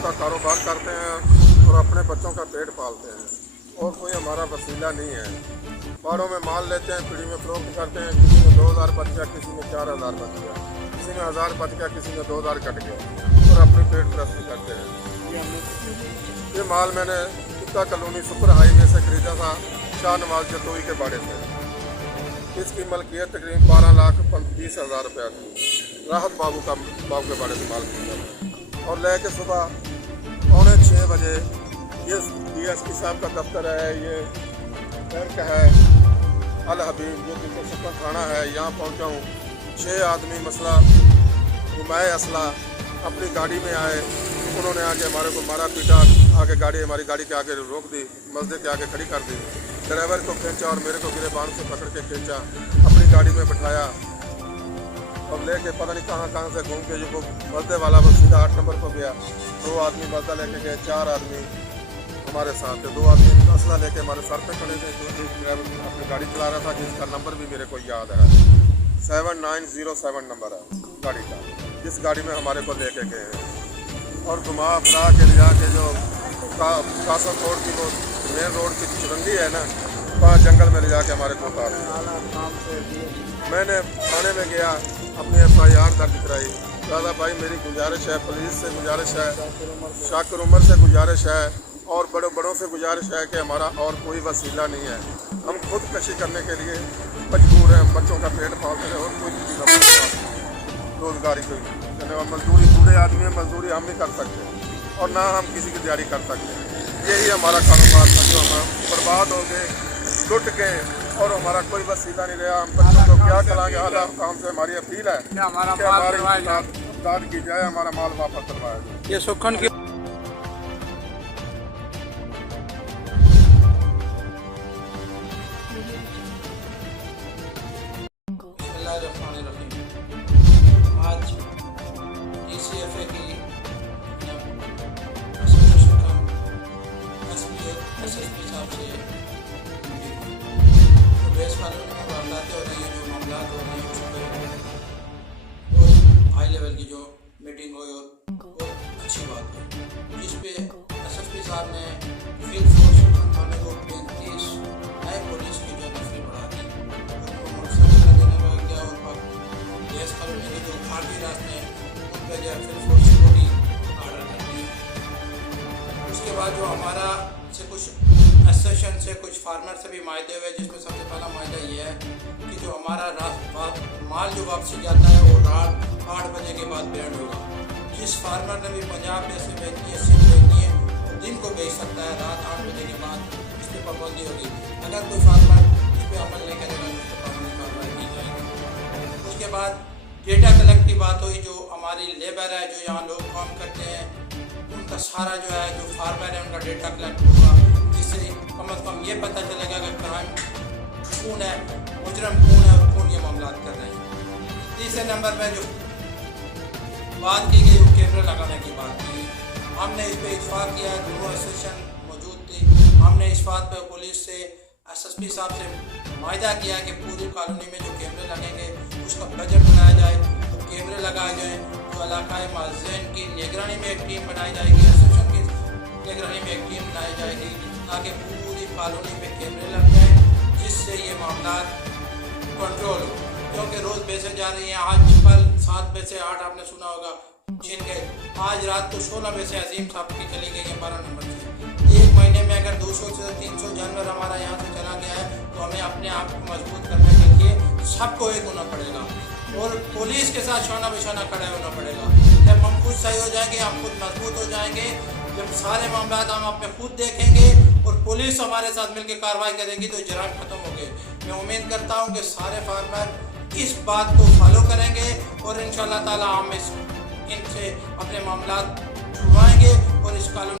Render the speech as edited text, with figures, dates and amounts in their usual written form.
का कारोबार करते हैं और अपने बच्चों का पेट पालते हैं और कोई हमारा वसीला नहीं है। पहाड़ों में माल लेते हैं, पीढ़ी में फरोख्त करते हैं। किसी में 2000 बच गया, किसी में 4000 बच गया, किसी में 1000 बच गया, किसी में 2000 कट गया और अपनी पेट परस्ती करते हैं। ये माल मैंने कुत्ता कॉलोनी सुपर हाईवे से खरीदा था, शाहनवाज जतोई के बाड़े से। इसकी मलकियत तकरीबन 12,20,000 रुपया थी। राहत बाबू के बाड़े से माल खरीदा था और ले के सुबह 5:45 बजे ये DSP साहब का दफ्तर है, ये बैंक है अल हबीब जो कि सुपर थाना है, यहाँ पहुँचा हूँ। 6 आदमी मसला घुमाए असला अपनी गाड़ी में आए। उन्होंने आके हमारे को मारा पीटा, आगे हमारी गाड़ी के आगे रोक दी, मस्जिद के आगे खड़ी कर दी। ड्राइवर को खींचा और मेरे को गिरेबान से पकड़ के खींचा, अपनी गाड़ी में बिठाया और लेके पता नहीं कहाँ से घूम के जो मस्जिद वाला वो सीधा 8 नंबर पर गया। 2 आदमी मस्जिद लेके गए, 4 आदमी हमारे साथ थे। 2 आदमी असला लेके हमारे सर पे खड़े थे। एक ड्राइवर अपनी गाड़ी चला रहा था जिसका नंबर भी मेरे को याद है, 7907 नंबर है गाड़ी का, जिस गाड़ी में हमारे को लेके गए हैं। और घुमा फिरा के ले जाके जो कासम रोड की वो मेन रोड की चुरंगी है ना, वहाँ जंगल में ले जाके हमारे को उतार दिया। मैंने थाने में गया, अपनी FIR दर्ज कराई। दादा भाई मेरी गुजारिश है, पुलिस से गुजारिश है, शाकिर उमर से गुजारिश है और बड़ों से गुजारिश है कि हमारा और कोई वसीला नहीं है। हम खुदकशी करने के लिए मजबूर हैं, बच्चों का पेट पालते हैं और कोई रोजगारी कोई मजदूरी, बूढ़े आदमी है, मजदूरी हम नहीं कर सकते और ना हम किसी की तैयारी कर सकते हैं। यही हमारा कारोबार था जो हम बर्बाद हो गए, लुट गए और हमारा कोई वसीला नहीं रहा। हम बच्चों को क्या कराएंगे? आला काम से हमारी अपील है कि हमारी दाद की जाए, हमारा माल वापस करवाया जाए। ये सुखन की आज DCFA की SSP साहब से जो बेस कानून में वारदातें हो रही हैं, जो मामला हो रहे हैं, उस पर बहुत हाई लेवल की जो मीटिंग हुई और बहुत अच्छी बात है, जिस पे SSP साहब ने फील्ड फोर्स थाने को 35 नए पुलिस की जो नफरी बढ़ा दी, उनको मोटरसाइकिल देने लगा गया और बेस कानून के जो भारतीय रास्ते हैं उन पर जो फील्ड फोर्स सिक्योरिटी ऑर्डर कर दिए। उसके बाद जो हमारा से कुछ एसोसिएशन से कुछ फार्मर से भी मायदे हुए, जिसमें सबसे पहला मायदा ये है कि जो हमारा माल जो वापसी जाता है वो रात 8 बजे के बाद बैंड होगा। जिस फार्मर ने भी पंजाब जैसे बेचनी है, सिंध बेचनी है, वो दिन को बेच सकता है, रात 8 बजे के बाद इस पर पाबंदी होगी। अगर कोई फार्मर इस पर अमल नहीं करेगा तो उस पर कानूनी कार्रवाई की जाएगी। उसके बाद डेटा कलेक्ट की बात हुई। जो हमारी लेबर है, जो यहाँ लोग काम करते हैं, उनका सारा जो है जो फार्मर है उनका डेटा कलेक्ट होगा, जिससे कम से कम ये पता चलेगा कि क्राइम कौन है, मुजरम कौन है और कौन ये मामला कर रहे हैं। तीसरे नंबर पर जो बात की गई वो कैमरा लगाने की बात की। हमने इस पर इत्फाक किया, दोनों एसोसिएशन मौजूद थी। हमने इस बात पर पुलिस से SSP साहब से मायदा किया कि पूरी कॉलोनी में जो कैमरे लगेंगे उसका बजट बनाया जाए, तो कैमरे लगाए जाएँ। तो इलाकाई माज़ीन की निगरानी में एक टीम बनाई जाएगी, एसोसिएशन की निगरानी में एक टीम बनाई जाएगी ताकि पूरी कॉलोनी में कैमरे लग जाएँ, जिससे ये मामला कंट्रोल हो। क्योंकि रोज़ बेचें जा रही हैं, आज कल 7 बजे से 8 आपने सुना होगा छीन गए, आज रात को 16 बजे से अजीम साहब की चली गई है 12 नंबर से। एक महीने में अगर 200 से 300 जानवर हमारा यहाँ से चला गया है तो हमें अपने आप को मजबूत करने के लिए सबको एक होना पड़ेगा और पुलिस के साथ शाना बिशाना खड़ा होना पड़ेगा। जब हम खुद सही हो जाएंगे, हम खुद मजबूत हो जाएंगे, जब सारे मामला हम अपने खुद देखेंगे और पुलिस हमारे साथ मिलकर कार्रवाई करेगी तो जराइम खत्म हो गए। मैं उम्मीद करता हूँ कि सारे फार्मर इस बात को फॉलो करेंगे और इंशाअल्लाह ताला हम इनसे अपने मामला छुड़वाएंगे और इस कानून